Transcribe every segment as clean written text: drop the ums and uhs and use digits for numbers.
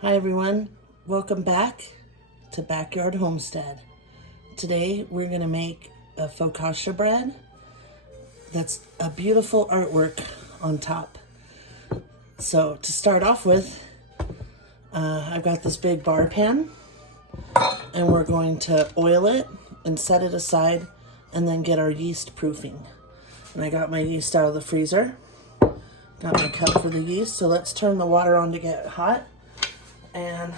Hi everyone, welcome back to Backyard Homestead. Today we're going to make a focaccia bread that's a beautiful artwork on top. So to start off with, I've got this big bar pan and we're going to oil it and set it aside and then get our yeast proofing. And I got my yeast out of the freezer, got my cup for the yeast, so let's turn the water on to get hot. And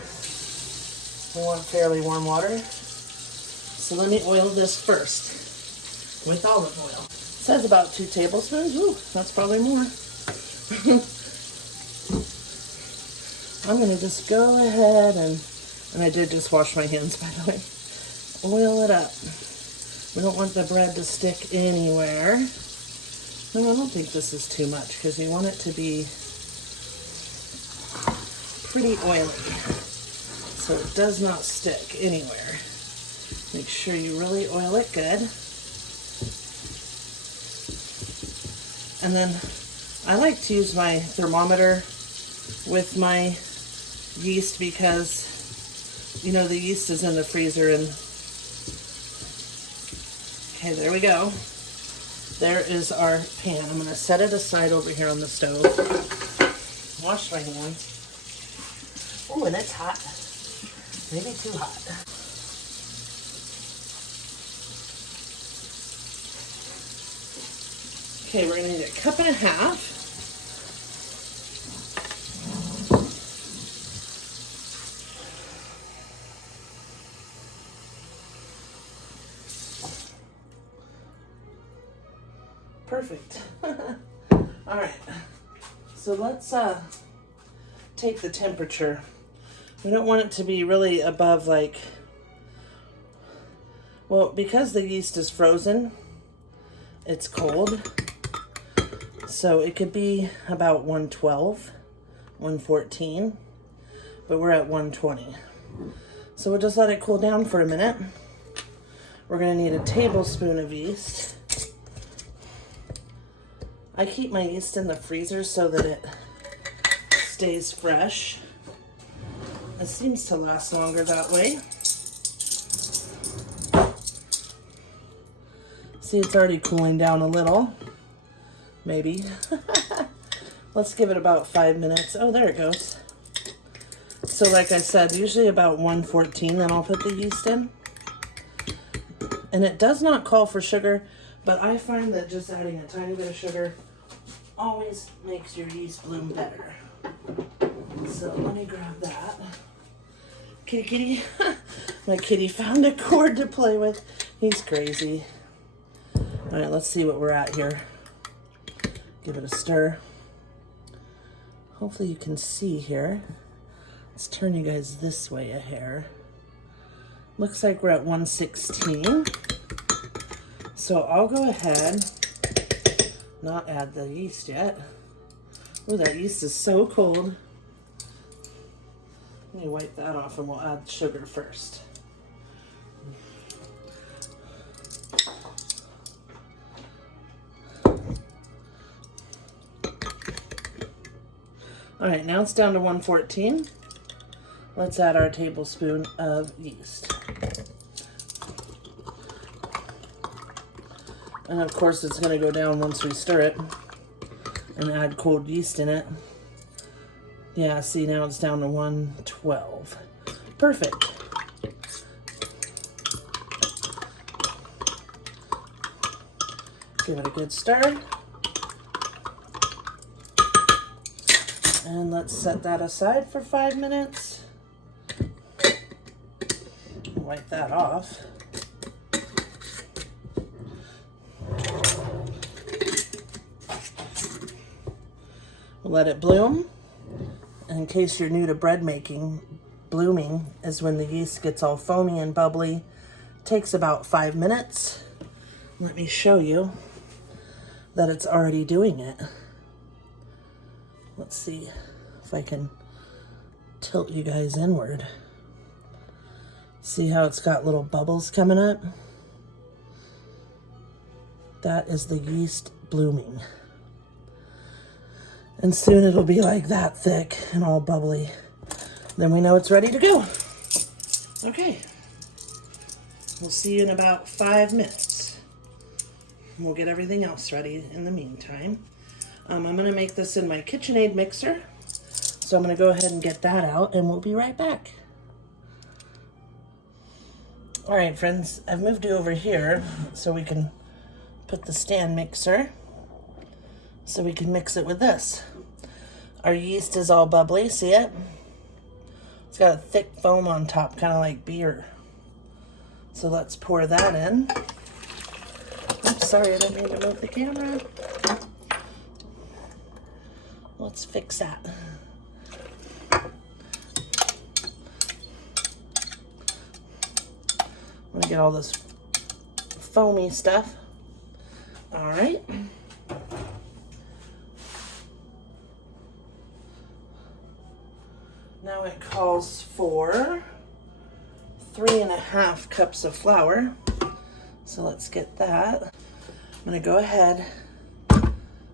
we want fairly warm water. So let me oil this first with olive oil. It says about 2 tablespoons. Ooh, that's probably more. I'm gonna just go ahead and I did just wash my hands, by the way. Oil it up. We don't want the bread to stick anywhere. No, I don't think this is too much because we want it to be pretty oily, so it does not stick anywhere. Make sure you really oil it good. And then I like to use my thermometer with my yeast because, you know, the yeast is in the freezer and, okay, there we go. There is our pan. I'm going to set it aside over here on the stove. Wash my hands. Oh, and it's hot. Maybe too hot. Okay, we're going to need 1.5 cups. Perfect. All right. So let's take the temperature. We don't want it to be really above well, because the yeast is frozen, it's cold. So it could be about 112, 114, but we're at 120. So we'll just let it cool down for a minute. We're gonna need a tablespoon of yeast. I keep my yeast in the freezer so that it stays fresh. It seems to last longer that way. See, it's already cooling down a little. Maybe. Let's give it about 5 minutes. Oh, there it goes. So like I said, usually about 114, then I'll put the yeast in. And it does not call for sugar, but I find that just adding a tiny bit of sugar always makes your yeast bloom better. So let me grab that. Kitty, kitty. My kitty found a cord to play with. He's crazy. All right, let's see what we're at here. Give it a stir. Hopefully you can see here. Let's turn you guys this way a hair. Looks like we're at 116. So I'll go ahead, not add the yeast yet. Oh, that yeast is so cold. Let me wipe that off and we'll add sugar first. All right, now it's down to 114. Let's add our tablespoon of yeast. And of course it's gonna go down once we stir it and add cold yeast in it. Yeah, see, now it's down to 112. Perfect. Give it a good stir. And let's set that aside for 5 minutes. Wipe that off. We'll let it bloom. In case you're new to bread making, blooming is when the yeast gets all foamy and bubbly. Takes about 5 minutes. Let me show you that it's already doing it. Let's see if I can tilt you guys inward. See how it's got little bubbles coming up? That is the yeast blooming. And soon it'll be like that thick and all bubbly. then we know it's ready to go. Okay, we'll see you in about 5 minutes. We'll get everything else ready in the meantime. I'm gonna make this in my KitchenAid mixer. So I'm gonna go ahead and get that out and we'll be right back. All right, friends, I've moved you over here so we can put the stand mixer so we can mix it with this. Our yeast is all bubbly, see it? It's got a thick foam on top, kind of like beer. So let's pour that in. Oops, sorry, I didn't mean to move the camera. Let's fix that. I'm gonna get all this foamy stuff. All right. Now it calls for 3.5 cups of flour. So let's get that. I'm gonna go ahead,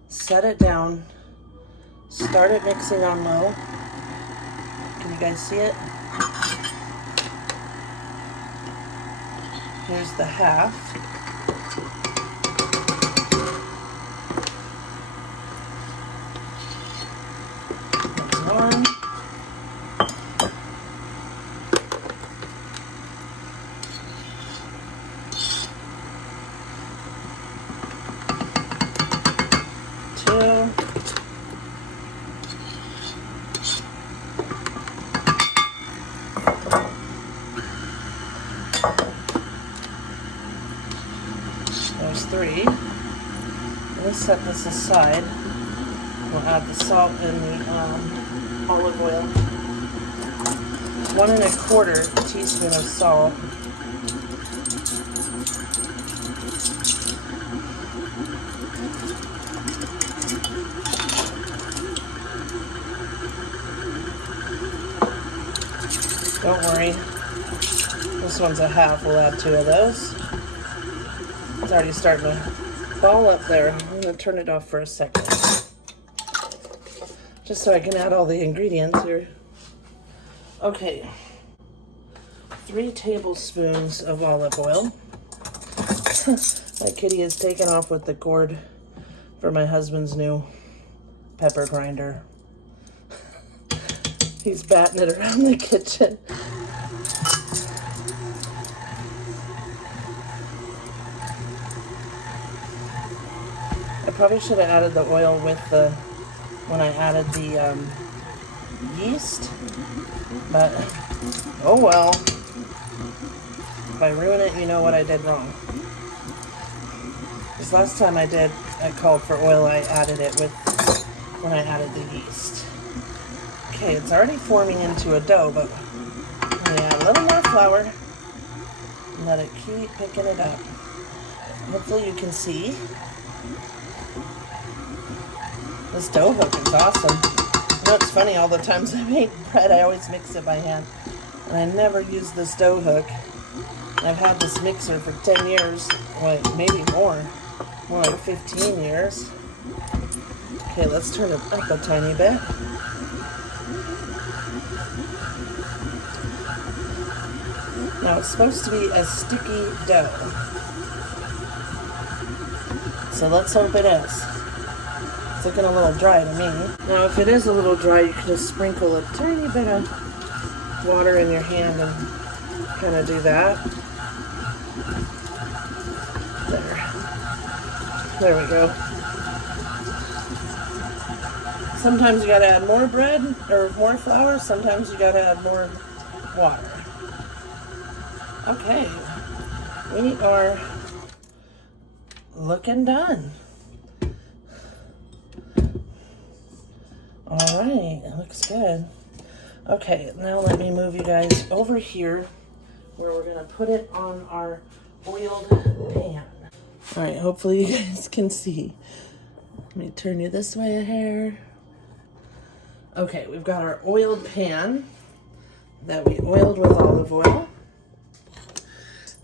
set it down, start it mixing on low. Can you guys see it? Here's the half. That's one. Two. There's 3. Let's set this aside. We'll add the salt and the olive oil. 1.25 teaspoon of salt. Don't worry, this one's a half. We'll add 2 of those. It's already starting to ball up there. I'm going to turn it off for a second, just so I can add all the ingredients here. Okay, 3 tablespoons of olive oil. My kitty has taken off with the cord for my husband's new pepper grinder. He's batting it around the kitchen. I probably should have added the oil with when I added the yeast, but oh well. If I ruin it, you know what I did wrong. This last time I called for oil, I added it with when I added the yeast. Okay, it's already forming into a dough, but we add a little more flour and let it keep picking it up. Hopefully you can see. This dough hook is awesome. You know, it's funny, all the times I make bread, I always mix it by hand. And I never use this dough hook. I've had this mixer for 10 years, like maybe more like 15 years. Okay, let's turn it up a tiny bit. Now it's supposed to be a sticky dough. So let's hope it is. It's looking a little dry to me. Now if it is a little dry, you can just sprinkle a tiny bit of water in your hand and kind of do that. There we go. Sometimes you gotta add more bread or more flour, sometimes you gotta add more water. Okay, we are looking done. All right, it looks good. Okay, now let me move you guys over here where we're gonna put it on our oiled pan. All right, hopefully you guys can see. Let me turn you this way a hair. Okay, we've got our oiled pan that we oiled with olive oil.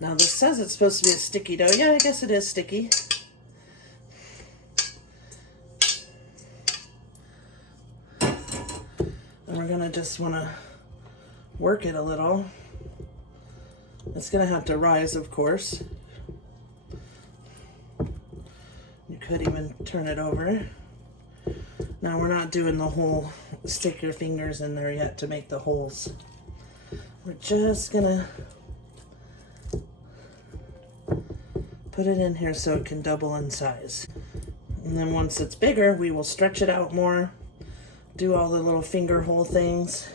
Now this says it's supposed to be a sticky dough. Yeah, I guess it is sticky. And we're gonna just wanna work it a little. It's gonna have to rise, of course. You could even turn it over. Now we're not doing the whole stick your fingers in there yet to make the holes. We're just gonna put it in here so it can double in size. And then once it's bigger, we will stretch it out more, do all the little finger hole things,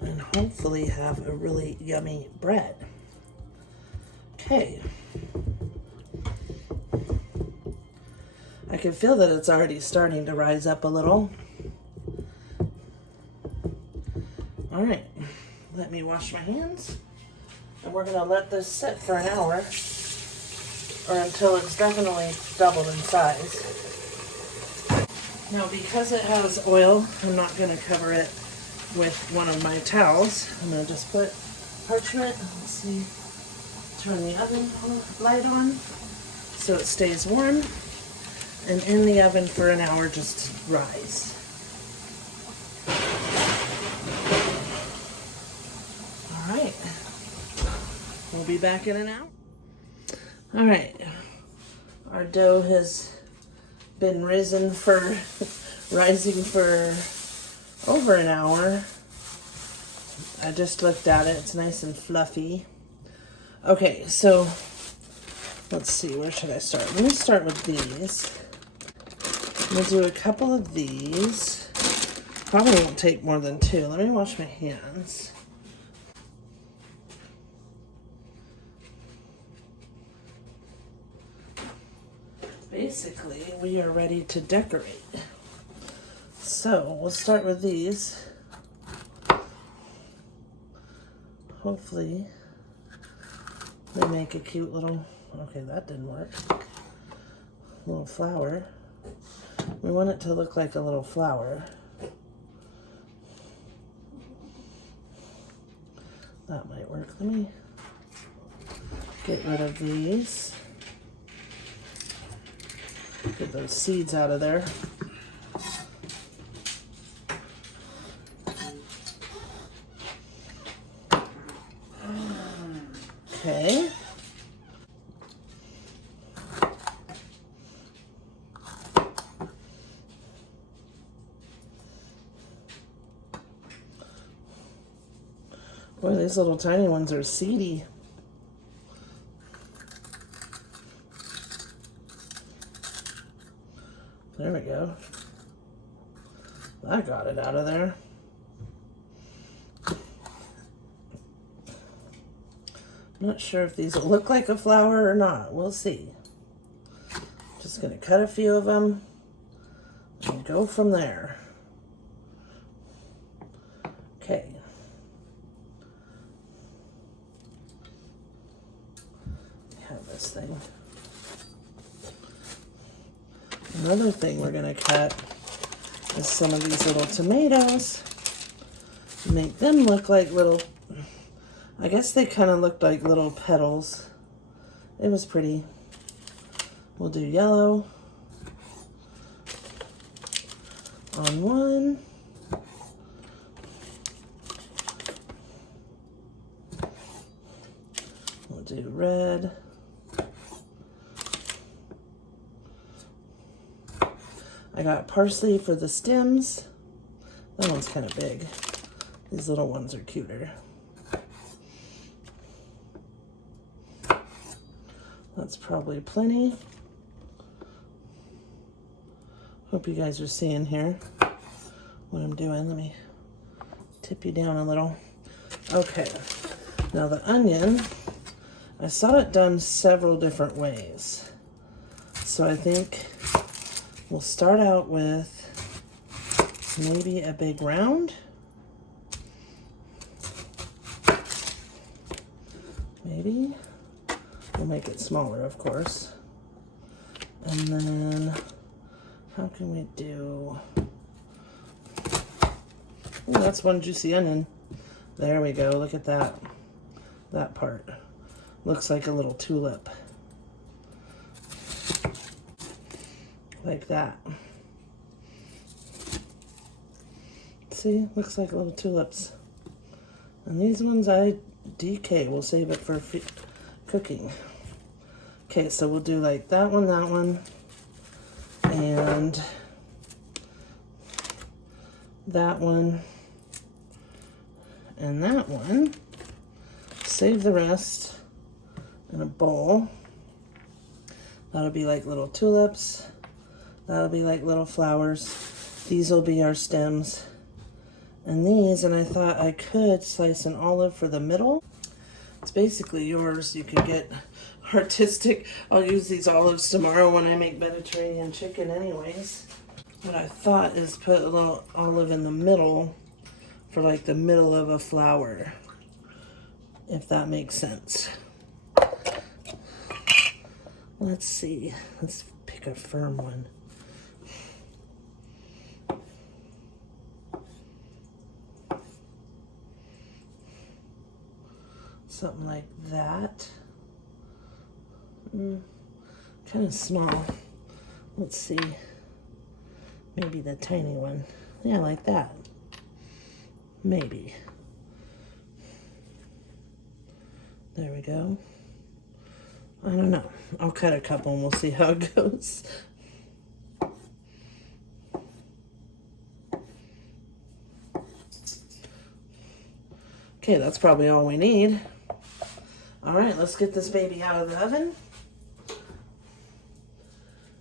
and hopefully have a really yummy bread. Okay. I can feel that it's already starting to rise up a little. All right, let me wash my hands. And we're gonna let this sit for an hour or until it's definitely doubled in size. Now, because it has oil, I'm not gonna cover it with one of my towels. I'm gonna just put parchment, let's see, turn the oven light on so it stays warm, and in the oven for an hour just to rise. All right, we'll be back in an hour. All right, our dough has been rising rising for over an hour. I just looked at it, it's nice and fluffy. Okay, so let's see, where should I start? Let me start with these. I'm gonna do a couple of these. Probably won't take more than two. Let me wash my hands. Basically, we are ready to decorate. So we'll start with these. Hopefully they make a cute little, okay, that didn't work. Little flower. We want it to look like a little flower. That might work. Let me get rid of these. Get those seeds out of there. Okay. Boy, these little tiny ones are seedy. There we go. I got it out of there. Not sure if these will look like a flower or not. We'll see. Just gonna cut a few of them and go from there. Okay. Have this thing. Another thing we're gonna cut is some of these little tomatoes. Make them look like little, I guess they kind of looked like little petals. It was pretty. We'll do yellow on one. We'll do red. I got parsley for the stems. That one's kind of big. These little ones are cuter. That's probably plenty. Hope you guys are seeing here what I'm doing. Let me tip you down a little. Okay, now the onion, I saw it done several different ways. So I think we'll start out with maybe a big round. Maybe. We'll make it smaller, of course. And then, how can we do... Ooh, that's one juicy onion. There we go, look at that. That part. Looks like a little tulip. Like that. See, looks like little tulips. And these ones I DK. We'll save it for cooking. Okay, so we'll do like that one, and that one, and that one. Save the rest in a bowl. That'll be like little tulips. That'll be like little flowers. These will be our stems. And these, and I thought I could slice an olive for the middle. It's basically yours. You can get artistic. I'll use these olives tomorrow when I make Mediterranean chicken anyways. What I thought is put a little olive in the middle for like the middle of a flower, if that makes sense. Let's see. Let's pick a firm one. Something like that. Kind of small. Let's see. Maybe the tiny one. Yeah, like that. Maybe. There we go. I don't know. I'll cut a couple and we'll see how it goes. Okay, that's probably all we need. All right, let's get this baby out of the oven.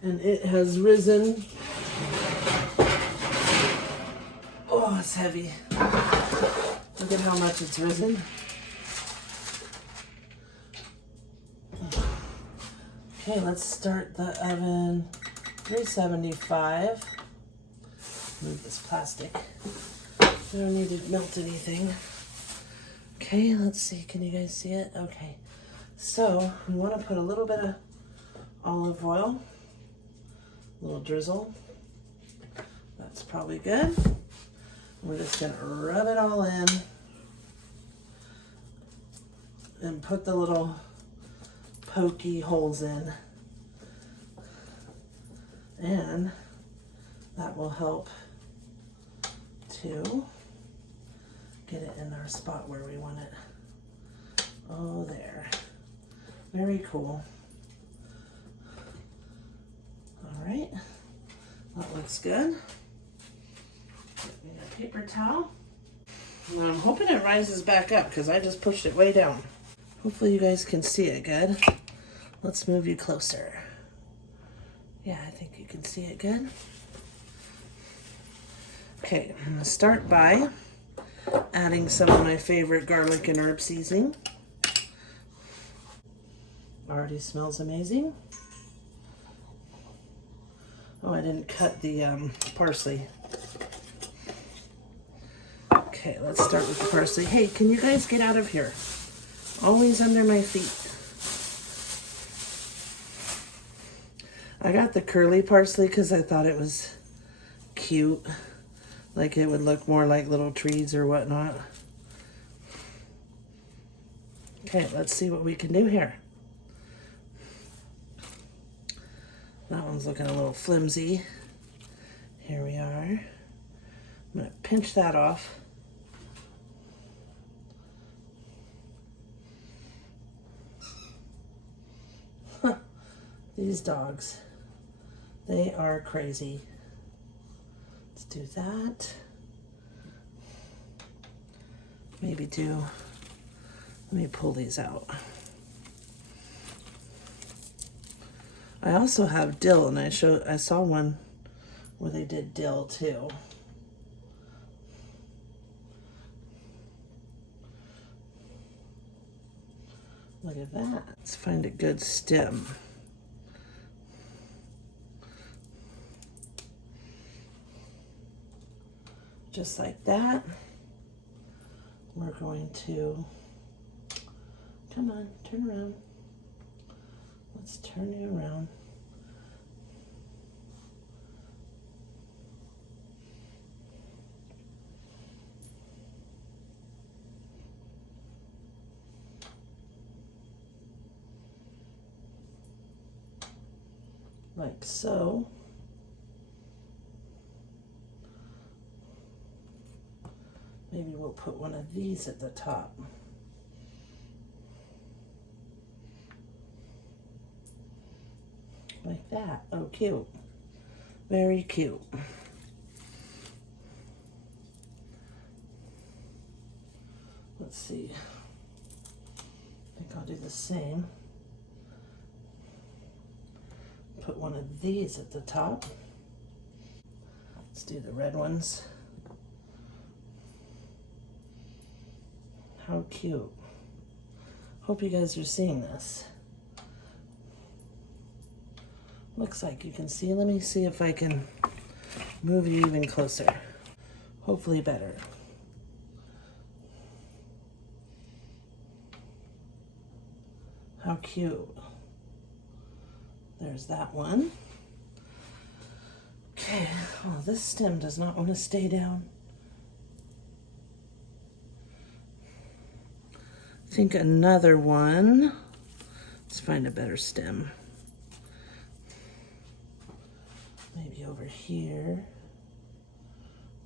And it has risen. Oh, it's heavy. Look at how much it's risen. Okay, let's start the oven 375. Move this plastic. I don't need to melt anything. Okay, let's see. Can you guys see it? Okay. So, we want to put a little bit of olive oil. A little drizzle. That's probably good. We're just going to rub it all in. And put the little pokey holes in. And that will help to get it in our spot where we want it. Oh, there. Very cool. All right. That looks good. Get me a paper towel. Now I'm hoping it rises back up because I just pushed it way down. Hopefully you guys can see it good. Let's move you closer. Yeah, I think you can see it good. Okay, I'm going to start by adding some of my favorite garlic and herb seasoning. Already smells amazing. Oh, I didn't cut the parsley. Okay, let's start with the parsley. Hey, can you guys get out of here? Always under my feet. I got the curly parsley because I thought it was cute. Like it would look more like little trees or whatnot. Okay, let's see what we can do here. That one's looking a little flimsy. Here we are. I'm gonna pinch that off. These dogs, they are crazy. Let's do that. Maybe let me pull these out. I also have dill, and I saw one where they did dill too. Look at that. Let's find a good stem. Just like that. We're going to, come on, turn around. Let's turn you around. Like so. Maybe we'll put one of these at the top. Like that. Oh, cute. Very cute. Let's see. I think I'll do the same. Put one of these at the top. Let's do the red ones. How cute. Hope you guys are seeing this. Looks like you can see. Let me see if I can move you even closer. Hopefully better. How cute. There's that one. Okay, well, this stem does not want to stay down. I think another one. Let's find a better stem. Maybe over here.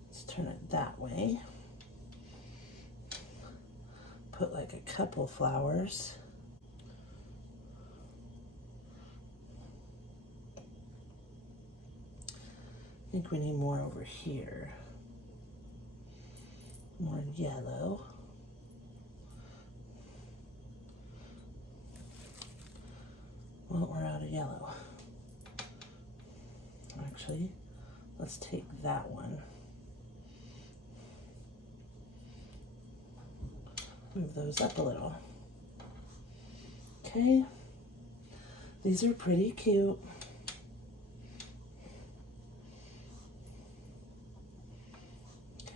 Let's turn it that way. Put like a couple flowers. I think we need more over here. More yellow. Well, we're out of yellow. Actually, let's take that one. Move those up a little. Okay. These are pretty cute.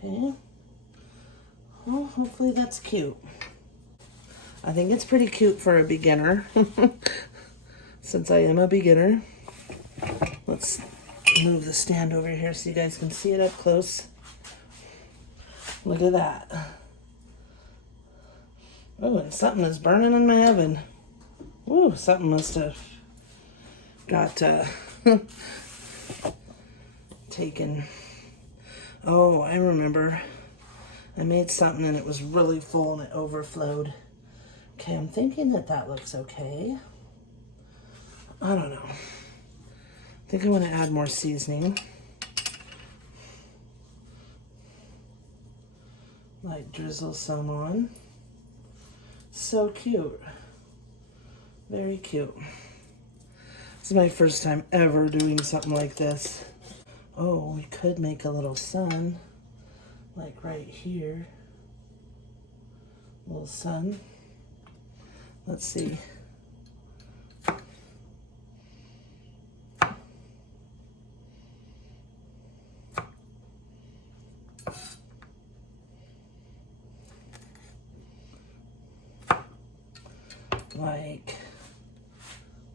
Okay. Well, hopefully that's cute. I think it's pretty cute for a beginner. Since I am a beginner. Let's move the stand over here so you guys can see it up close. Look at that. Oh, and something is burning in my oven. Ooh, something must have got taken. Oh, I remember. I made something and it was really full and it overflowed. Okay, I'm thinking that that looks okay. I don't know. I think I want to add more seasoning. Like drizzle some on. So cute. Very cute. This is my first time ever doing something like this. Oh, we could make a little sun. Like right here. A little sun. Let's see. Like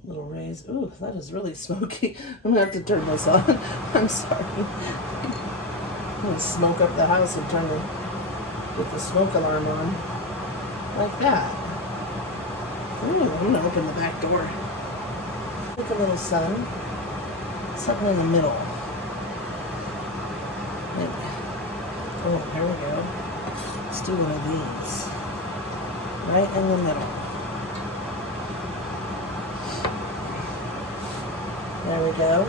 little rays. Ooh, that is really smoky. I'm gonna have to turn this on. I'm sorry. I'm gonna smoke up the house and get the smoke alarm on. Like that. Ooh, I'm gonna open the back door. Look, a little sun. Something in the middle. Maybe. Oh, here we go. Let's do one of these. Right in the middle. There we go.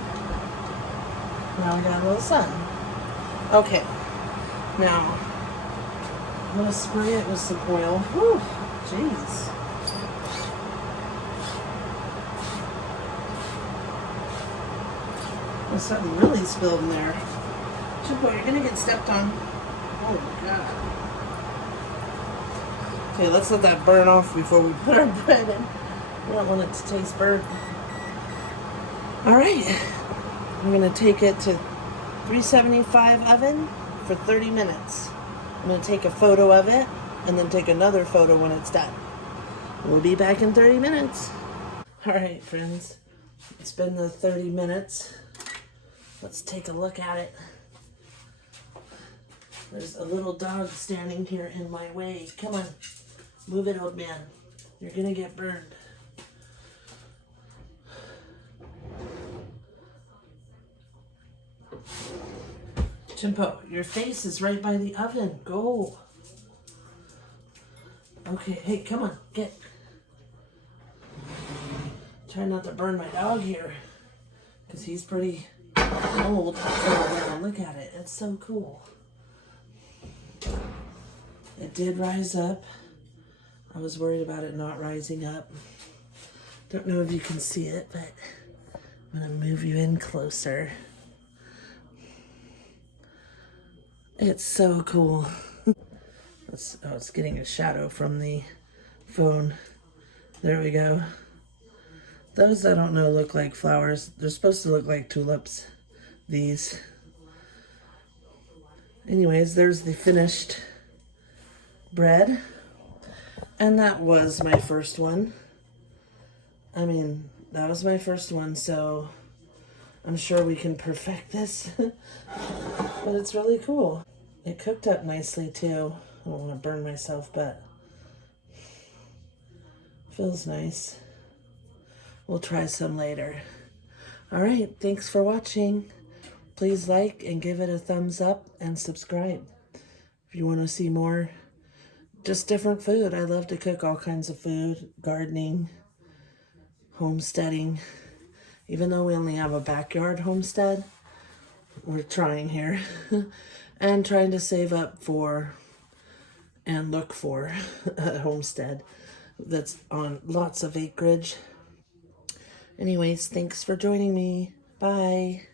Now we got a little sun. Okay. Now, I'm going to spray it with some oil. Whew, jeez. There's something really spilled in there. Chico, you're going to get stepped on. Oh, my God. Okay, let's let that burn off before we put our bread in. We don't want it to taste burnt. All right, I'm gonna take it to 375 oven for 30 minutes. I'm gonna take a photo of it and then take another photo when it's done. We'll be back in 30 minutes. All right, friends, it's been the 30 minutes. Let's take a look at it. There's a little dog standing here in my way. Come on, move it, old man. You're gonna get burned. Chimpo, your face is right by the oven. Go. Okay, hey, come on, get. Try not to burn my dog here, because he's pretty old. Oh, wow, look at it. It's so cool. It did rise up. I was worried about it not rising up. Don't know if you can see it, but I'm going to move you in closer. It's so cool. It's getting a shadow from the phone. There we go. Those, I don't know, look like flowers. They're supposed to look like tulips, these. Anyways, there's the finished bread. And that was my first one. I mean, that was my first one, so I'm sure we can perfect this. But it's really cool. It cooked up nicely too. I don't want to burn myself, but feels nice. We'll try some later. All right, thanks for watching. Please like and give it a thumbs up and subscribe. If you want to see more, just different food. I love to cook all kinds of food, gardening, homesteading. Even though we only have a backyard homestead, we're trying here and trying to save up for and look for a homestead that's on lots of acreage. Anyways, thanks for joining me. Bye.